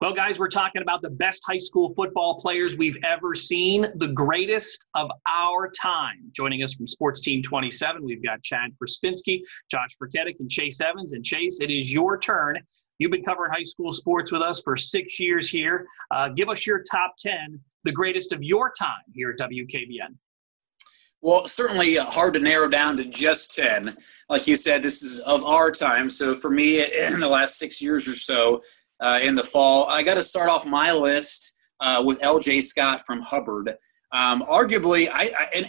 Well, guys, we're talking about the best high school football players we've ever seen, the greatest of our time. Joining us from Sports Team 27, we've got Chad Krespinski, Josh Furketic, and Chase Evans. And Chase, it is your turn. You've been covering high school sports with us for 6 years here. Give us your top 10, the greatest of your time here at WKBN. Well, certainly hard to narrow down to just 10. Like you said, this is of our time. So for me, in the last 6 years or so, in the fall, I got to start off my list with LJ Scott from Hubbard. Arguably,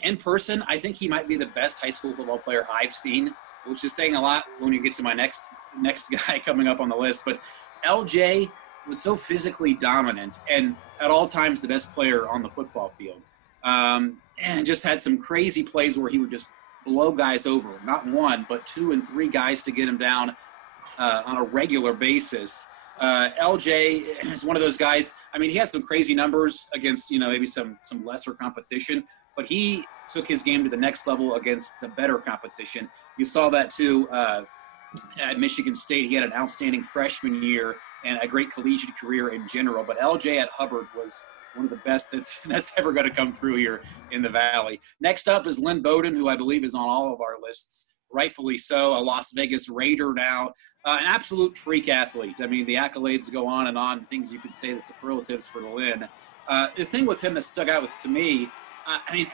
in person, I think he might be the best high school football player I've seen, which is saying a lot when you get to my next guy coming up on the list. But LJ was so physically dominant and at all times the best player on the football field. And just had some crazy plays where he would just blow guys over, not one, but 2 and 3 guys to get him down on a regular basis. LJ is one of those guys. I mean, he had some crazy numbers against, maybe some lesser competition, but he took his game to the next level against the better competition. You saw that too at Michigan State. He had an outstanding freshman year and a great collegiate career in general. But LJ at Hubbard was one of the best that's ever going to come through here in the Valley. Next up is Lynn Bowden, who I believe is on all of our lists, rightfully so, a Las Vegas Raider now. An absolute freak athlete. I mean, the accolades go on and on, things you could say, the superlatives for Lynn. The thing with him that stuck out to me,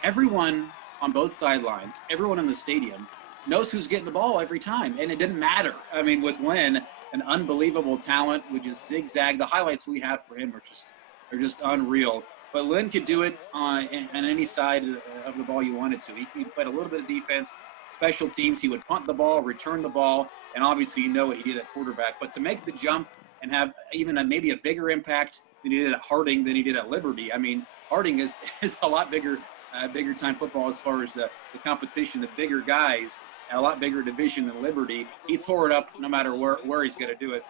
everyone on both sidelines, everyone in the stadium knows who's getting the ball every time, and it didn't matter. I mean, with Lynn, an unbelievable talent, would just zigzag. The highlights we have for him are just unreal. But Lynn could do it on any side of the ball you wanted to. He played a little bit of defense, special teams. He would punt the ball, return the ball, and obviously what he did at quarterback. But to make the jump and have even maybe a bigger impact than he did at Harding than he did at Liberty. I mean, Harding is a lot bigger time football as far as the competition, the bigger guys, and a lot bigger division than Liberty. He tore it up no matter where he's going to do it,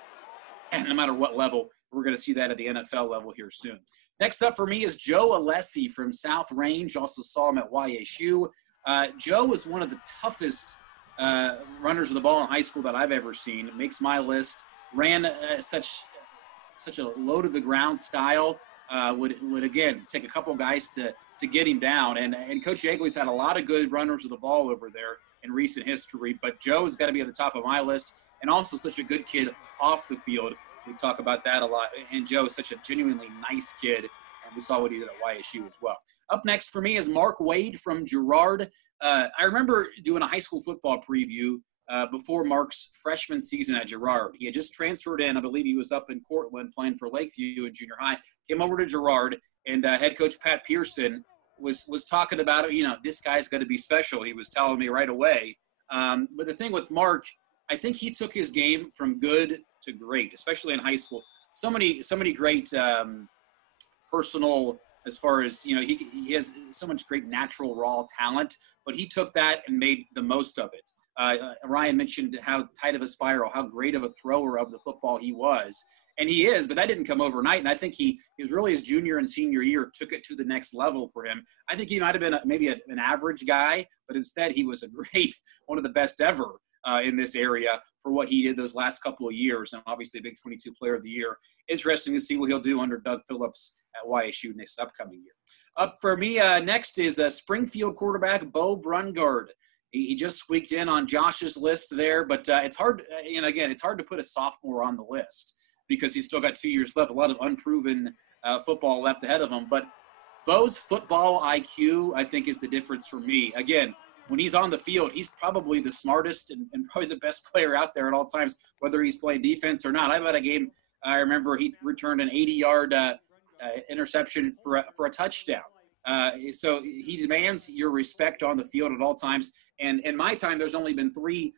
and no matter what level. We're going to see that at the NFL level here soon. Next up for me is Joe Alessi from South Range. Also saw him at YSU. Joe was one of the toughest runners of the ball in high school that I've ever seen. It makes my list. Ran such a low to the ground style. Would again take a couple guys to get him down. And Coach Yeagley's had a lot of good runners of the ball over there in recent history. But Joe's got to be at the top of my list. And also such a good kid off the field. We talk about that a lot. And Joe is such a genuinely nice kid. And we saw what he did at YSU as well. Up next for me is Mark Wade from Girard. I remember doing a high school football preview before Mark's freshman season at Girard. He had just transferred in. I believe he was up in Cortland playing for Lakeview in junior high. Came over to Girard, and head coach Pat Pearson was talking about it. This guy's going to be special. He was telling me right away. But the thing with Mark, I think he took his game from good to great, especially in high school. So many great personal, as far as, he has so much great natural raw talent, but he took that and made the most of it. Ryan mentioned how tight of a spiral, how great of a thrower of the football he was. And he is, but that didn't come overnight. And I think he was really his junior and senior year took it to the next level for him. I think he might have been maybe an average guy, but instead he was one of the best ever in this area for what he did those last couple of years. And obviously a Big 22 Player of the Year. Interesting to see what he'll do under Doug Phillips at YSU next upcoming year. Up for me next is Springfield quarterback Bo Brungard. He just squeaked in on Josh's list there, but it's hard. It's hard to put a sophomore on the list because he's still got 2 years left, a lot of unproven football left ahead of him. But Bo's football IQ, I think, is the difference for me. Again, when he's on the field, he's probably the smartest and probably the best player out there at all times, whether he's playing defense or not. I've had a game, I remember he returned an 80-yard interception for a touchdown. So he demands your respect on the field at all times. And in my time, there's only been 3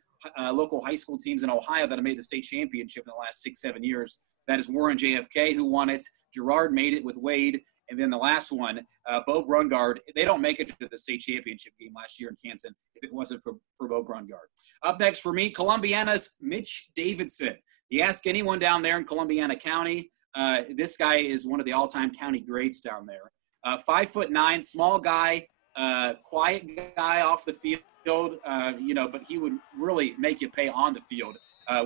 local high school teams in Ohio that have made the state championship in the last 6-7 years. That is Warren JFK, who won it. Girard made it with Wade. And then the last one, Bo Brungard. They don't make it to the state championship game last year in Canton if it wasn't for Bo Brungard. Up next for me, Columbiana's Mitch Davidson. You ask anyone down there in Columbiana County, this guy is one of the all-time county greats down there. 5'9", small guy, quiet guy off the field, but he would really make you pay on the field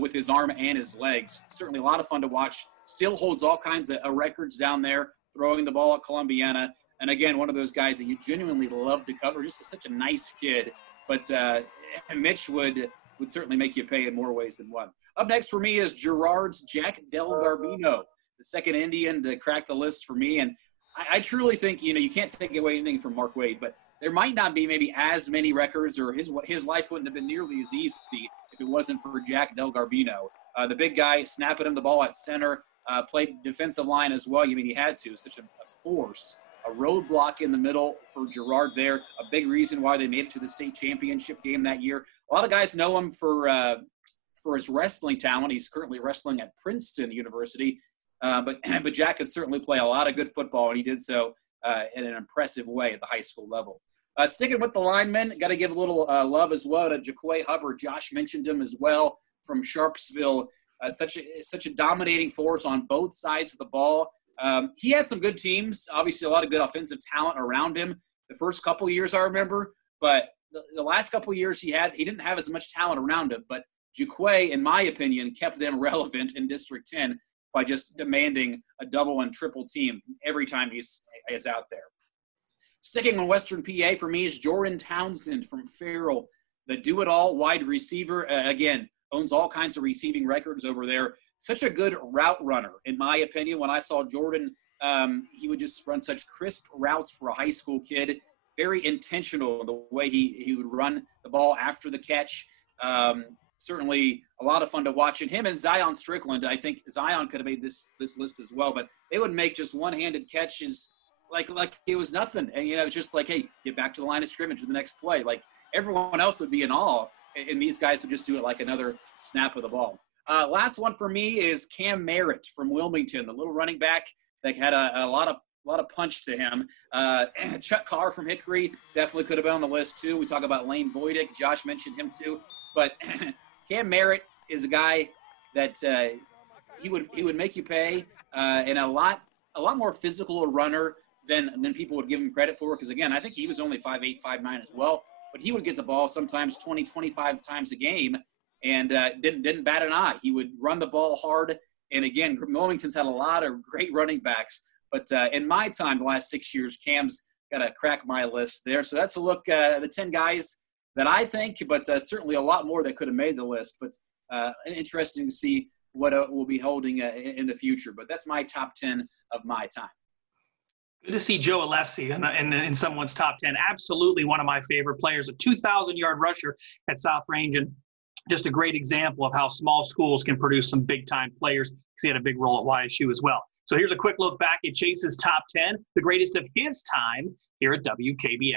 with his arm and his legs. Certainly a lot of fun to watch still holds all kinds of records down there, throwing the ball at Columbiana. And again, one of those guys that you genuinely love to cover, just such a nice kid. But Mitch would certainly make you pay in more ways than one. Up next for me is Girard's Jack Del Garbino, the second Indian to crack the list for me. And I truly think, you can't take away anything from Mark Wade, but there might not be maybe as many records, or his life wouldn't have been nearly as easy if it wasn't for Jack Del Garbino. The big guy snapping him the ball at center, played defensive line as well. He had to. Such a force. A roadblock in the middle for Girard there. A big reason why they made it to the state championship game that year. A lot of guys know him for his wrestling talent. He's currently wrestling at Princeton University. But Jack could certainly play a lot of good football, and he did so in an impressive way at the high school level. Sticking with the linemen, got to give a little love as well to Jaquay Hubbard. Josh mentioned him as well from Sharpsville. Such a dominating force on both sides of the ball. He had some good teams, obviously a lot of good offensive talent around him the first couple of years I remember, but the last couple of years he didn't have as much talent around him. But Jaquay, in my opinion, kept them relevant in District 10 by just demanding a double and triple team every time he's out there. Sticking on Western PA for me is Jordan Townsend from Farrell, the do-it-all wide receiver. Again, owns all kinds of receiving records over there. Such a good route runner, in my opinion. When I saw Jordan, he would just run such crisp routes for a high school kid. Very intentional in the way he would run the ball after the catch. Certainly a lot of fun to watch. And him and Zion Strickland, I think Zion could have made this list as well, but they would make just one-handed catches like it was nothing. And, it's just like, hey, get back to the line of scrimmage for the next play. Like everyone else would be in awe, and these guys would just do it like another snap of the ball. Last one for me is Cam Merritt from Wilmington, the little running back that had a lot of punch to him. Chuck Carr from Hickory definitely could have been on the list too. We talk about Lane Voydick. Josh mentioned him too. But Cam Merritt is a guy that he would make you pay, and a lot more physical a runner than people would give him credit for. Because again, I think he was only 5'8", 5'9" as well. But he would get the ball sometimes 20, 25 times a game, and didn't bat an eye. He would run the ball hard. And again, Wilmington's had a lot of great running backs. But in my time, the last 6 years, Cam's got to crack my list there. So that's a look at the 10 guys that I think, but certainly a lot more that could have made the list. But interesting to see what we'll be holding in the future. But that's my top 10 of my time. Good to see Joe Alessi in someone's top 10. Absolutely one of my favorite players, a 2,000-yard rusher at South Range, and just a great example of how small schools can produce some big-time players, because he had a big role at YSU as well. So here's a quick look back at Chase's top 10, the greatest of his time here at WKBN.